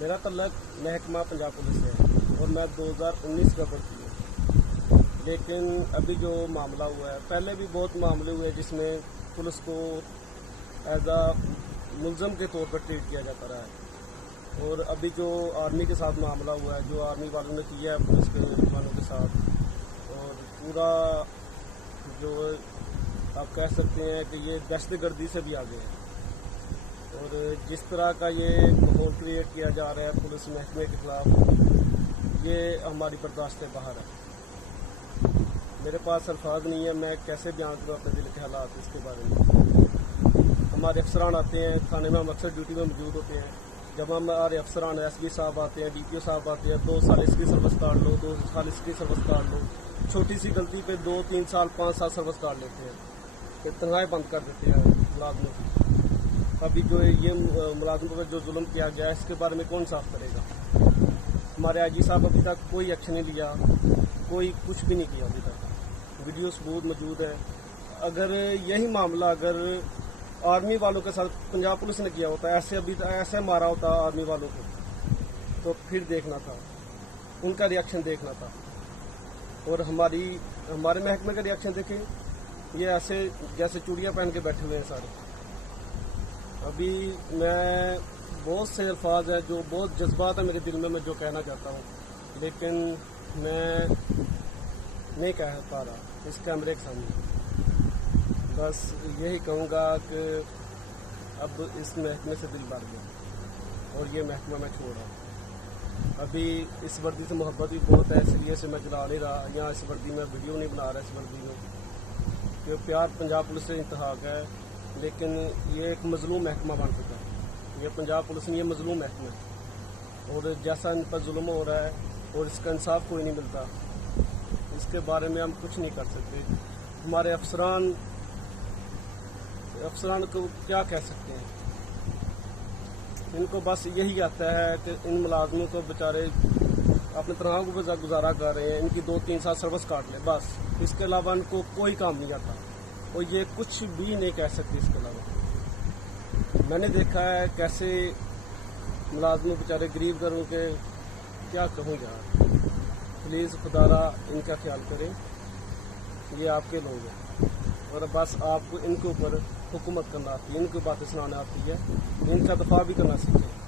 मेरा तल्लक महकमा पंजाब पुलिस से है और मैं 2019 का भर्ती हूँ। लेकिन अभी जो मामला हुआ है, पहले भी बहुत मामले हुए जिसमें पुलिस को एज आ मुलजम के तौर पर ट्रीट किया जाता रहा है। और अभी जो आर्मी के साथ मामला हुआ है, जो आर्मी वालों ने किया है पुलिस के वालों के साथ, और पूरा जो आप कह सकते हैं कि ये दहशतगर्दी से भी आगे है। और जिस तरह का ये माहौल क्रिएट किया जा रहा है पुलिस महकमे के खिलाफ, ये हमारी बर्दाश्त से बाहर है। मेरे पास अल्फाज नहीं है, मैं कैसे बयान करूँ अपने दिल के हालात इसके बारे में। हमारे अफसरान आते हैं थाने में, हम अक्सर ड्यूटी में मौजूद होते हैं। जब हमारे अफसरान एसपी साहब आते हैं, डीपीओ साहब आते हैं, 2 साल इसकी सर्विस काट लो, 2 साल इसकी सर्विस काट लो, छोटी सी गलती पे 2, 3 साल, 5 साल सर्विस काट लेते हैं, फिर तनख्वाहें बंद कर देते हैं मुलाजमों की। अभी जो ये मुलाजमों पर जो जुल्म किया गया है, इसके बारे में कौन साफ करेगा? हमारे आईजी साहब अभी तक कोई एक्शन नहीं लिया, कोई कुछ भी नहीं किया अभी तक। वीडियो सबूत मौजूद है। अगर यही मामला अगर आर्मी वालों के साथ पंजाब पुलिस ने किया होता, ऐसे मारा होता आर्मी वालों को, तो फिर देखना था, उनका रिएक्शन देखना था। और हमारे महकमे का रिएक्शन देखें, ये ऐसे जैसे चूड़ियाँ पहन के बैठे हुए हैं सारे। अभी मैं बहुत से अल्फाज हैं, जो बहुत जज्बात है मेरे दिल में, मैं जो कहना चाहता हूँ, लेकिन मैं नहीं कह पा रहा इस कैमरे के सामने। बस यही कहूँगा कि अब इस महकमे से दिल भर गया और ये महकमा मैं छोड़ रहा हूँ। अभी इस वर्दी से मोहब्बत भी बहुत है, इसलिए से मैं जला नहीं रहा। यहाँ इस वर्दी में वीडियो नहीं बना रहा, इस वर्दी में कि प्यार पंजाब पुलिस से इंतहा का है, लेकिन ये एक मजलूम महकमा बन चुका है। ये पंजाब पुलिस में ये मजलूम महकमा है, और जैसा इन पर जुल्म हो रहा है और इसका इंसाफ कोई नहीं मिलता, इसके बारे में हम कुछ नहीं कर सकते। हमारे अफसरान को क्या कह सकते हैं? इनको बस यही आता है कि इन मुलाजमों को बेचारे अपने तनख्वाह को गुजारा कर रहे हैं, इनकी 2-3 साल सर्विस काट ले, बस इसके अलावा इनको कोई काम नहीं आता, और ये कुछ भी नहीं कह सकते इसके अलावा। मैंने देखा है कैसे मुलाजमों बेचारे गरीब घरों के, क्या कहूँ यार। प्लीज़ खुदारा इनका ख्याल करें, ये आपके लोग हैं, और बस आपको इनके ऊपर हुकूमत करना आती है, इनको बातें सुनाना आती है, इनका दफा भी करना सीखें।